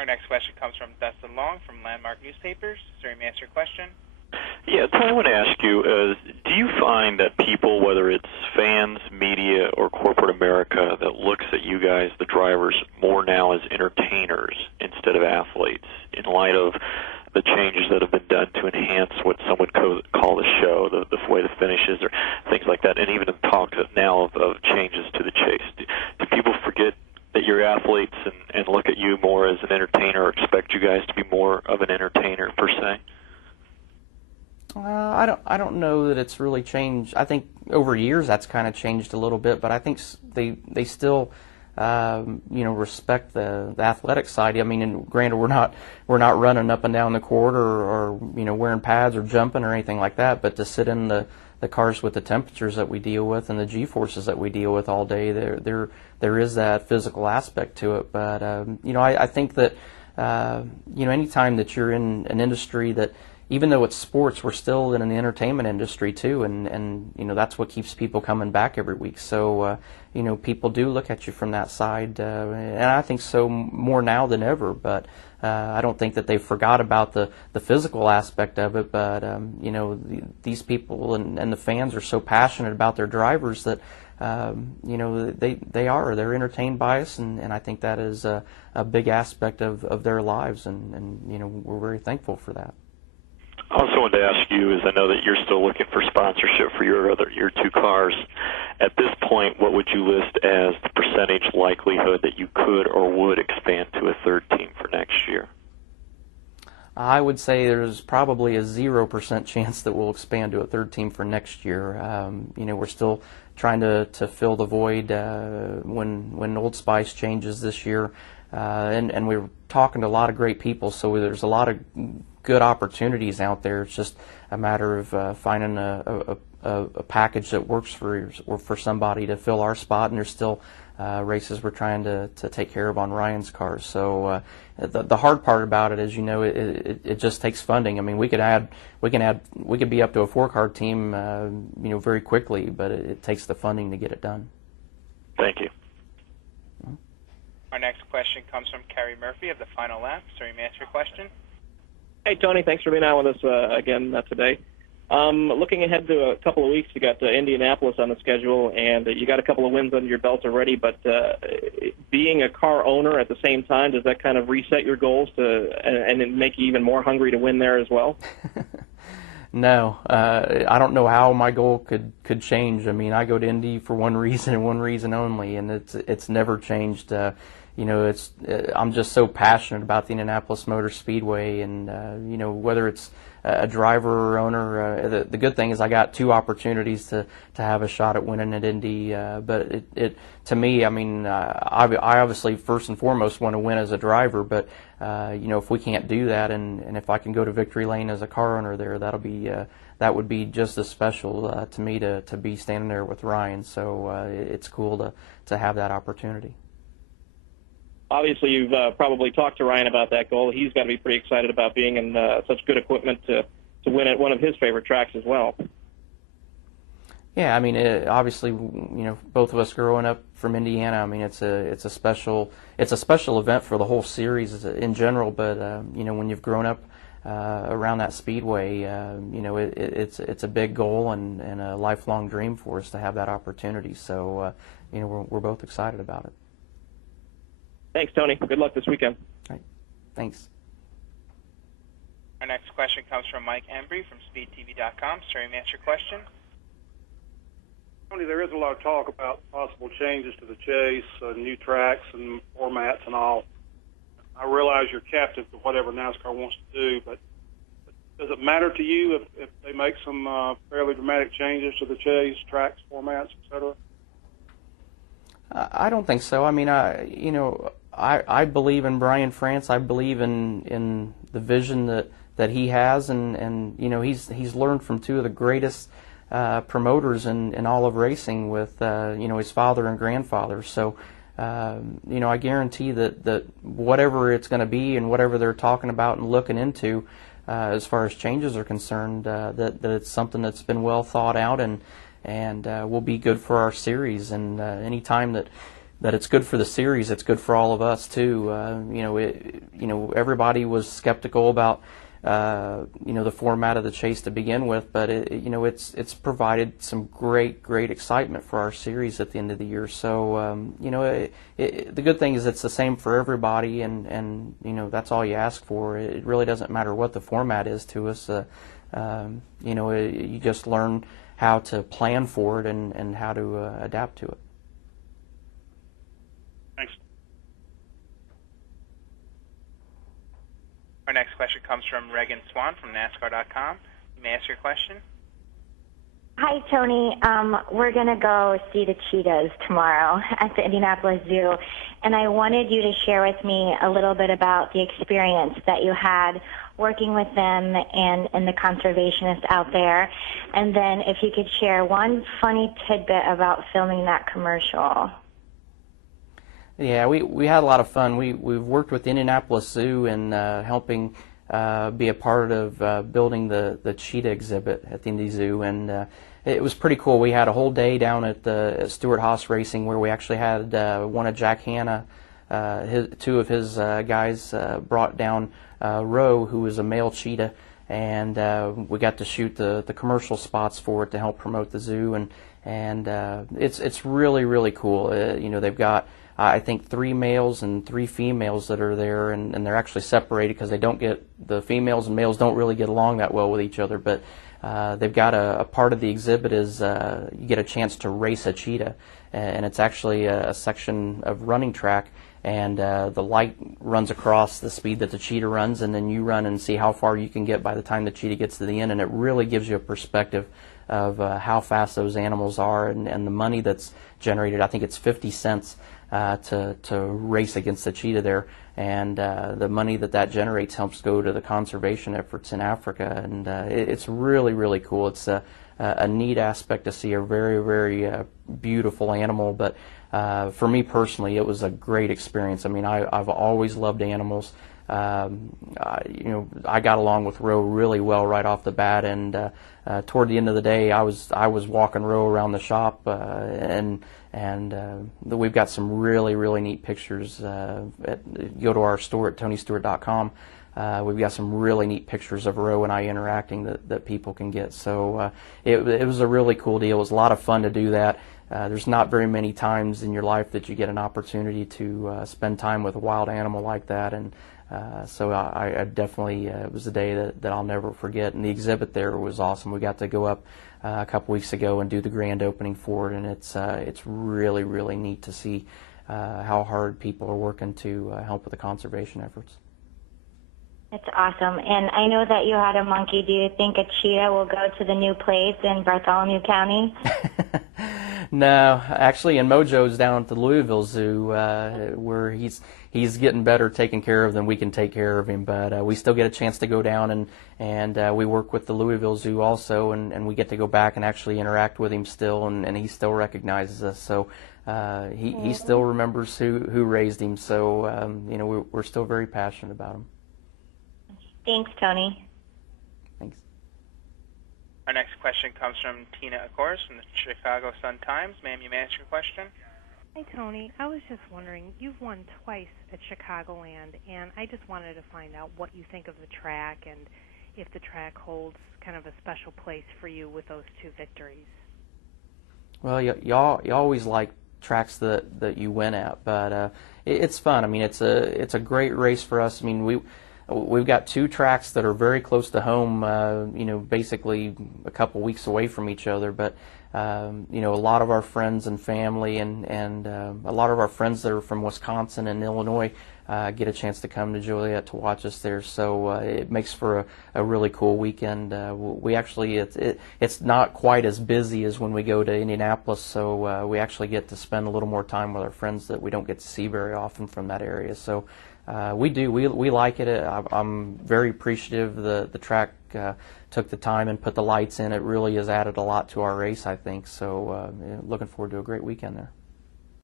Our next question comes from Dustin Long from Landmark Newspapers. Sir, you may ask your question. Yeah, Tony, I want to ask you, do you find that people, whether it's fans, media, or corporate America, that looks at you guys, the drivers, more now as entertainers instead of athletes, in light of the changes that have been done to enhance what some would call the show, the way the finishes, or things like that, and even talk now of changes to the chase? Do people forget that you're athletes and look at you more as an entertainer, or expect you guys to be more of an entertainer, per se? I don't know that it's really changed. I think over years that's kind of changed a little bit, but I think they still respect the athletic side. I mean, and granted, we're not running up and down the court or wearing pads or jumping or anything like that, but to sit in the cars with the temperatures that we deal with and the G-forces that we deal with all day, there is that physical aspect to it. But I think that anytime that you're in an industry that, even though it's sports, we're still in the entertainment industry too, and that's what keeps people coming back every week. So people do look at you from that side, and I think so more now than ever. But I don't think that they forgot about the physical aspect of it. But these people and the fans are so passionate about their drivers that they're entertained by us, and I think that is a big aspect of their lives, and we're very thankful for that. I also wanted to ask you, as I know that you're still looking for sponsorship for your two cars. At this point, what would you list as the percentage likelihood that you could or would expand to a third team for next year? I would say there's probably a 0% chance that we'll expand to a third team for next year. We're still trying to fill the void when Old Spice changes this year, and we're talking to a lot of great people. So there's a lot of good opportunities out there. It's just a matter of finding a package that works for somebody to fill our spot. And there's still races we're trying to take care of on Ryan's cars. So the hard part about it is, it just takes funding. I mean, we could be up to a 4-car team, very quickly, but it takes the funding to get it done. Thank you. Our next question comes from Kerry Murphy of the Final Lap. Sir, you may ask your question. Hey, Tony, thanks for being on with us again today. Looking ahead to a couple of weeks, you got Indianapolis on the schedule, and you got a couple of wins under your belt already, but being a car owner at the same time, does that kind of reset your goals and make you even more hungry to win there as well? No, I don't know how my goal could change. I mean, I go to Indy for one reason and one reason only, and it's never changed. I'm just so passionate about the Indianapolis Motor Speedway, and whether it's a driver or owner, the good thing is I got 2 opportunities to have a shot at winning at Indy. But it to me, I mean, I obviously first and foremost want to win as a driver, but if we can't do that, and if I can go to victory lane as a car owner there, that would be just as special to me to be standing there with Ryan. So it's cool to have that opportunity. Obviously, you've probably talked to Ryan about that goal. He's got to be pretty excited about being in such good equipment to win at one of his favorite tracks as well. Yeah, I mean, obviously, both of us growing up from Indiana, I mean, it's a special event for the whole series in general. But when you've grown up around that speedway, it's a big goal and a lifelong dream for us to have that opportunity. So we're both excited about it. Thanks, Tony. Good luck this weekend. All right. Thanks. Our next question comes from Mike Embry from SpeedTV.com. Sir, you may ask your question. Tony, there is a lot of talk about possible changes to the chase, new tracks and formats and all. I realize you're captive to whatever NASCAR wants to do, but does it matter to you if they make some fairly dramatic changes to the chase, tracks, formats, etc.? I don't think so. I mean, I believe in Brian France. I believe in the vision that he has, and he's learned from 2 of the greatest promoters in all of racing with his father and grandfather. So I guarantee that whatever it's going to be and whatever they're talking about and looking into as far as changes are concerned, that it's something that's been well thought out and will be good for our series. And any time that that it's good for the series. It's good for all of us too. Everybody was skeptical about the format of the chase to begin with, but it's provided some great excitement for our series at the end of the year. So the good thing is it's the same for everybody, and that's all you ask for. It really doesn't matter what the format is to us. You just learn how to plan for it and how to adapt to it. Thanks. Our next question comes from Regan Swan from NASCAR.com. You may ask your question. Hi, Tony. We're going to go see the cheetahs tomorrow at the Indianapolis Zoo, and I wanted you to share with me a little bit about the experience that you had working with them and the conservationists out there, and then if you could share one funny tidbit about filming that commercial. Yeah, we had a lot of fun. We've worked with the Indianapolis Zoo and helping be a part of building the cheetah exhibit at the Indy Zoo, and it was pretty cool. We had a whole day down at Stewart-Haas Racing where we actually had one of Jack Hanna, two of his guys brought down Roe, who was a male cheetah, and we got to shoot the commercial spots for it to help promote the zoo, and it's really cool. They've got I think 3 males and 3 females that are there, and they're actually separated because the females and males don't really get along that well with each other, but they've got a part of the exhibit is you get a chance to race a cheetah, and it's actually a section of running track, and the light runs across the speed that the cheetah runs, and then you run and see how far you can get by the time the cheetah gets to the end, and it really gives you a perspective of how fast those animals are, and the money that's generated. I think it's 50 cents to race against the cheetah there, and the money that generates helps go to the conservation efforts in Africa, and it's really cool. It's a neat aspect to see a very beautiful animal, but for me personally, it was a great experience. I mean, I've always loved animals. I got along with Ro really well right off the bat, and toward the end of the day, I was walking Ro around the shop, and we've got some really neat pictures. Go to our store at tonystewart.com. We've got some really neat pictures of Ro and I interacting that people can get. So it was a really cool deal. It was a lot of fun to do that. There's not very many times in your life that you get an opportunity to spend time with a wild animal like that, and so I definitely, it was a day that I'll never forget, and the exhibit there was awesome. We got to go up a couple weeks ago and do the grand opening for it, and it's really neat to see how hard people are working to help with the conservation efforts. It's awesome. And I know that you had a monkey. Do you think a cheetah will go to the new place in Bartholomew County? No, actually, and Mojo's down at the Louisville Zoo, where he's getting better taken care of than we can take care of him. But we still get a chance to go down, and we work with the Louisville Zoo also, and we get to go back and actually interact with him still, and he still recognizes us. So he still remembers who raised him. So we're still very passionate about him. Thanks, Tony. Thanks. Our next question comes from Tina Akors from the Chicago Sun-Times. Ma'am, you may ask your question. Hi, Tony. I was just wondering, you've won twice at Chicagoland, and I just wanted to find out what you think of the track and if the track holds kind of a special place for you with those 2 victories. Well, you always like tracks that you win at, but it's fun. I mean, it's a great race for us. I mean, we've got 2 tracks that are very close to home, basically a couple weeks away from each other, but a lot of our friends and family and a lot of our friends that are from Wisconsin and Illinois get a chance to come to Joliet to watch us there, so it makes for a really cool weekend. We actually, it's not quite as busy as when we go to Indianapolis, so we actually get to spend a little more time with our friends that we don't get to see very often from that area. So we like it. I'm very appreciative the track took the time and put the lights in. It really has added a lot to our race, I think. So looking forward to a great weekend there.